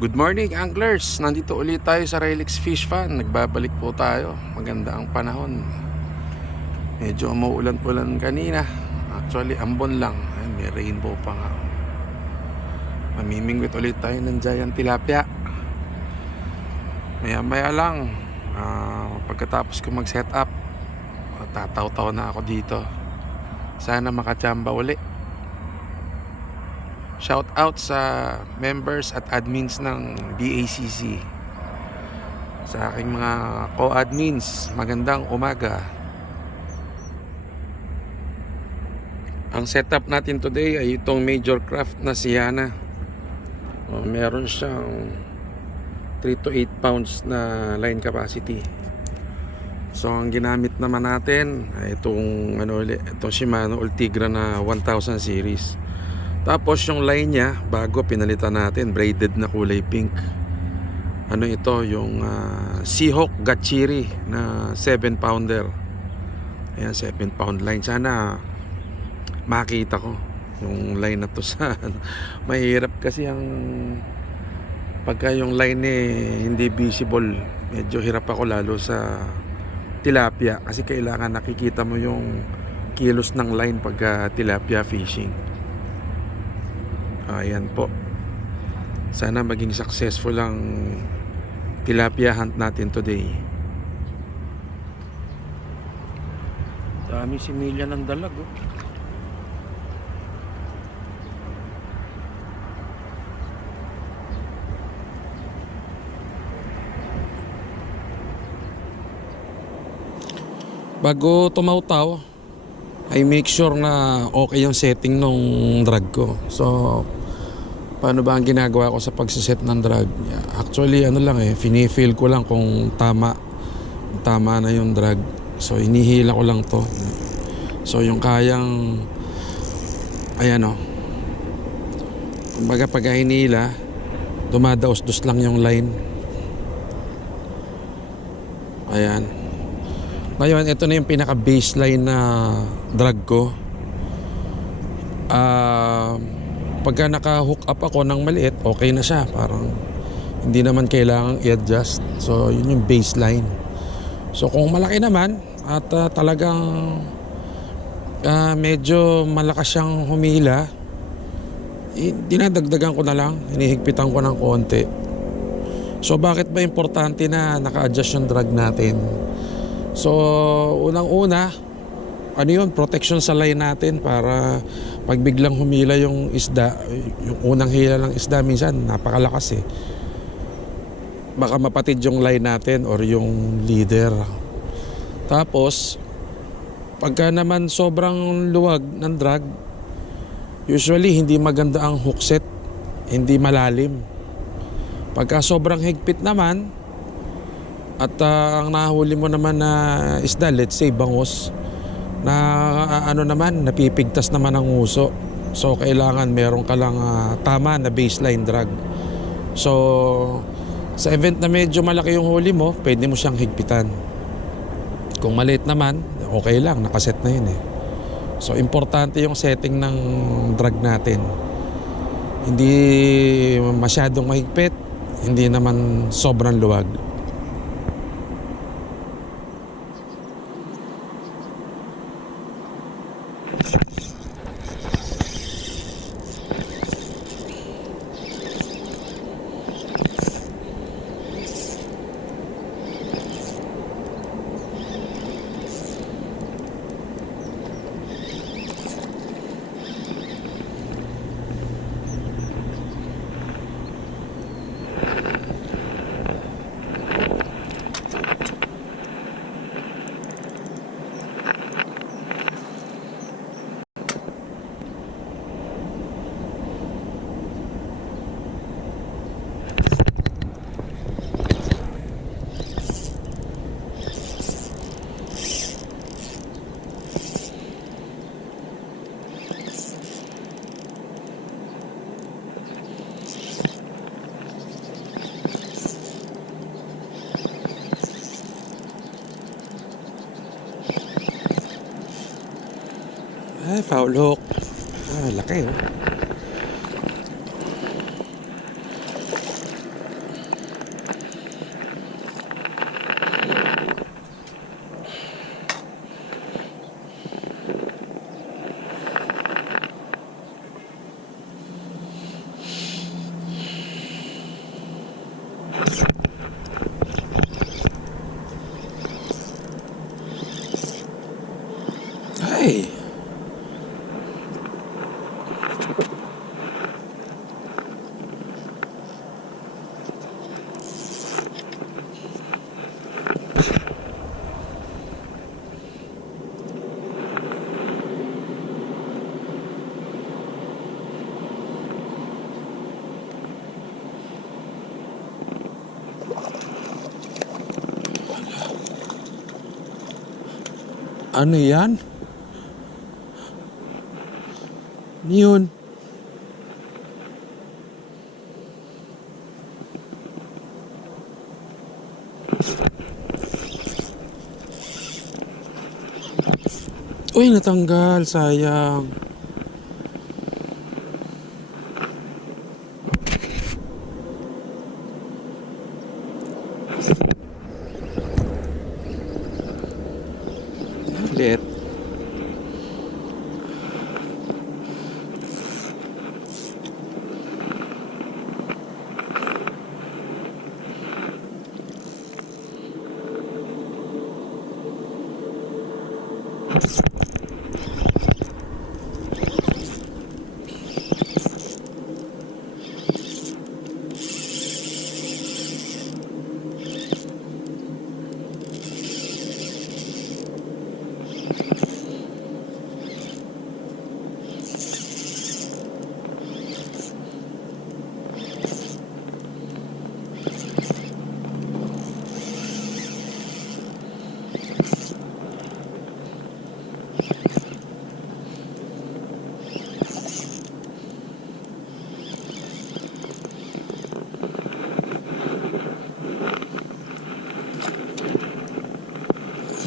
Good morning anglers! Nandito ulit tayo sa Relix Fish Fun. Nagbabalik po tayo. Maganda ang panahon. Medyo umuulan-ulan kanina. Actually ambon lang. Ayun, may rainbow pa nga. Mamimingwit ulit tayo ng giant tilapia. Maya maya lang, pagkatapos ko mag set up, tataw-taw na ako dito. Sana makachamba uli. Shout out sa members at admins ng BACC. Sa aking mga co-admins, magandang umaga. Ang setup natin today ay itong major craft na si Yana. Meron siyang 3 to 8 pounds na line capacity. So ang ginamit naman natin ay itong Shimano Ultegra na 1000 series. Tapos yung line niya, bago pinalitan natin, braided na kulay pink. Ito, yung Seahawk Gachiri na 7 pounder. Ayan, 7 pound line. Sana makita ko yung line na to sa mahirap kasi ang pagka yung line hindi visible, medyo hirap ako lalo sa tilapia kasi kailangan nakikita mo yung kilos ng line pagka tilapia fishing. Ayan po. Sana maging successful ang tilapia hunt natin today. Dami similya ng dalag oh. Bago tumaw-taw, I make sure na okay yung setting nung drag ko. So paano ba ang ginagawa ko sa pagsiset ng drag? Actually fini-feel ko lang kung tama na yung drag. So inihila ko lang to. So yung kayang kumbaga pag hinila, dumadaos-dos lang yung line. Ayan. Ngayon, ito na yung pinaka baseline na drag ko. Pagka naka-hook up ako ng maliit, okay na siya. Parang hindi naman kailangang i-adjust. So yun yung baseline. So kung malaki naman at talagang medyo malakas siyang humila, dinadagdagan ko na lang, hinihigpitan ko ng konti. So bakit ba importante na naka-adjust yung drag natin? So unang-una, protection sa line natin para pag biglang humila yung isda, yung unang hila ng isda minsan napakalakas baka mapatid yung line natin or yung leader. Tapos pagka naman sobrang luwag ng drag, usually hindi maganda ang hook set, hindi malalim. Pagka sobrang higpit naman at ang nahuli mo naman na isda, let's say bangus, na napipigtas naman ang uso. So kailangan meron ka lang tama na baseline drag. So sa event na medyo malaki yung huli mo, pwede mo siyang higpitan. Kung maliit naman, okay lang, nakaset na yun So importante yung setting ng drag natin. Hindi masyadong mahigpit, hindi naman sobrang luwag. Ay, foul hook. Laki Ay. Ano yan? Ano yun? Uy, natanggal. Sayang. Ulit.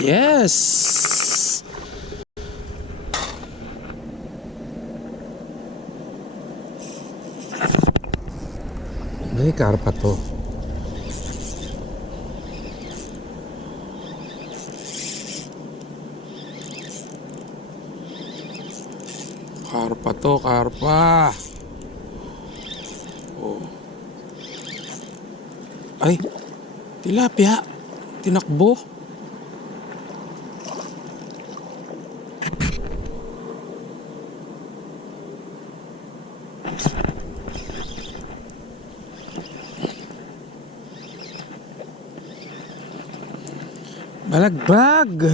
Yes! May karpa to. Karpa to, karpa. Oh. Ay, tilapia. Tinakbo. Balagbag.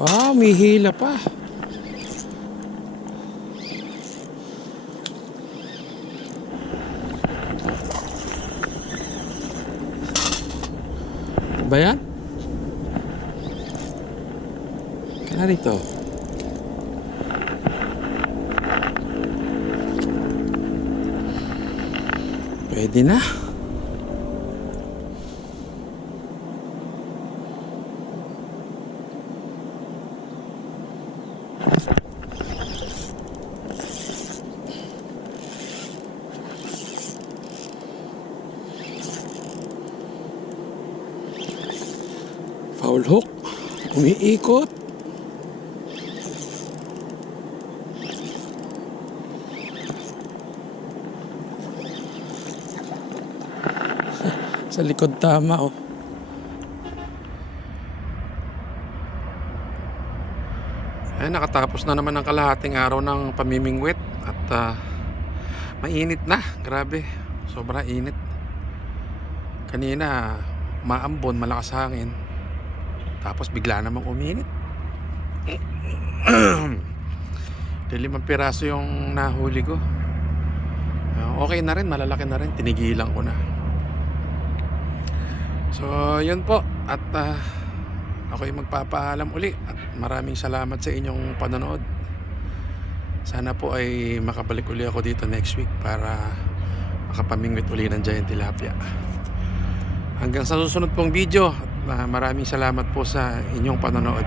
Wow, may hila pa. Ba yan? Kaya rito. Pwede na. Foul hook. Umiikot. Sa likod tama, oh. Ay, nakatapos na naman ang kalahating araw ng pamimingwit at mainit na. Grabe, sobrang init. Kanina maambon, malakas hangin, tapos bigla namang uminit. 5 piraso yung nahuli ko. Okay na rin, malalaki na rin, tinigilan ko na. So yun po, at ako'y magpapaalam uli at maraming salamat sa inyong panonood. Sana po ay makabalik uli ako dito next week para makapamingwit uli ng giant tilapia. Hanggang sa susunod pong video, maraming salamat po sa inyong panonood.